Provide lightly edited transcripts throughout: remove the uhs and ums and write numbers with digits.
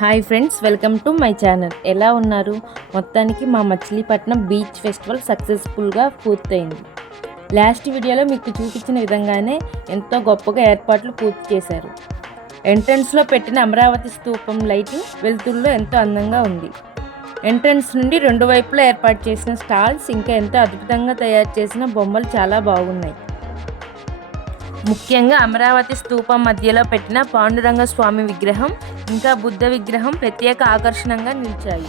Hi friends, welcome to my channel. ఎలా ఉన్నారు? మొత్తానికి మా మచిలీపట్నం బీచ్ ఫెస్టివల్ సక్సెస్ఫుల్గా పూర్తయింది. లాస్ట్ వీడియోలో మీకు చూపించిన విధంగానే ఎంతో గొప్పగా ఏర్పాట్లు పూర్తి చేశారు. ఎంట్రన్స్లో పెట్టిన అమరావతి స్తూపం లైటింగ్ వెలుతురులో ఎంతో అందంగా ఉంది. ఎంట్రన్స్ నుండి రెండు వైపులా ఏర్పాటు చేసిన స్టాల్స్, ఇంకా ఎంతో అద్భుతంగా తయారు చేసిన బొమ్మలు చాలా బాగున్నాయి. ముఖ్యంగా అమరావతి స్తూపం మధ్యలో పెట్టిన పాండురంగ స్వామి విగ్రహం, ఇంకా బుద్ధ విగ్రహం ప్రత్యేక ఆకర్షణగా నిలిచాయి.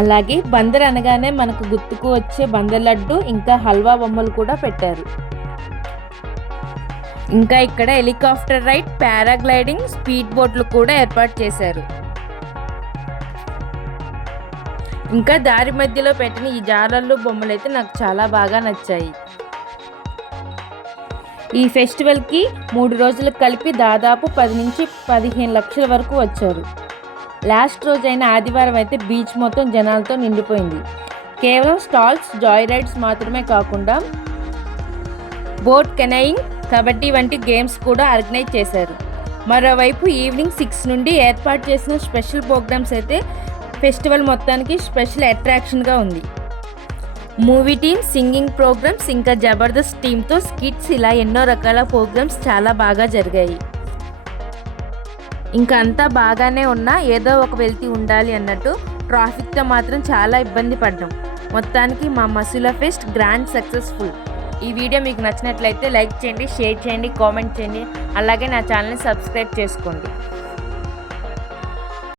అలాగే బందర్ అనగానే మనకు గుర్తుకు వచ్చే బందర్ లడ్డు, ఇంకా హల్వా బొమ్మలు కూడా పెట్టారు. ఇంకా ఇక్కడ హెలికాప్టర్ రైడ్, పారాగ్లైడింగ్, స్పీడ్ బోట్లు కూడా ఏర్పాటు చేశారు. ఇంకా దారి మధ్యలో పెట్టిన ఈ జాలర్లు బొమ్మలు అయితే నాకు చాలా బాగా నచ్చాయి. ఈ ఫెస్టివల్కి 3 రోజులకు కలిపి దాదాపు 10 నుంచి 15 లక్షల వరకు వచ్చారు. లాస్ట్ రోజైన ఆదివారం అయితే బీచ్ మొత్తం జనాలతో నిండిపోయింది. కేవలం స్టాల్స్, జాయ్ రైడ్స్ మాత్రమే కాకుండా బోట్ కెనయింగ్, కబడ్డీ వంటి గేమ్స్ కూడా ఆర్గనైజ్ చేశారు. మరోవైపు ఈవినింగ్ 6 నుండి ఏర్పాటు చేసిన స్పెషల్ ప్రోగ్రామ్స్ అయితే ఫెస్టివల్ మొత్తానికి స్పెషల్ అట్రాక్షన్గా ఉంది. మూవీ టీమ్, సింగింగ్ ప్రోగ్రామ్స్, ఇంకా జబర్దస్త్ టీంతో స్కిట్స్, ఇలా ఎన్నో రకాల ప్రోగ్రామ్స్ చాలా బాగా జరిగాయి. ఇంకా అంతా బాగానే ఉన్నా ఏదో ఒక వెళ్తీ ఉండాలి అన్నట్టు ట్రాఫిక్తో మాత్రం చాలా ఇబ్బంది పడ్డాం. మొత్తానికి మా మసూలా ఫెస్ట్ గ్రాండ్ సక్సెస్ఫుల్. ఈ వీడియో మీకు నచ్చినట్లయితే లైక్ చేయండి, షేర్ చేయండి, కామెంట్ చేయండి. అలాగే నా ఛానల్ని సబ్స్క్రైబ్ చేసుకోండి.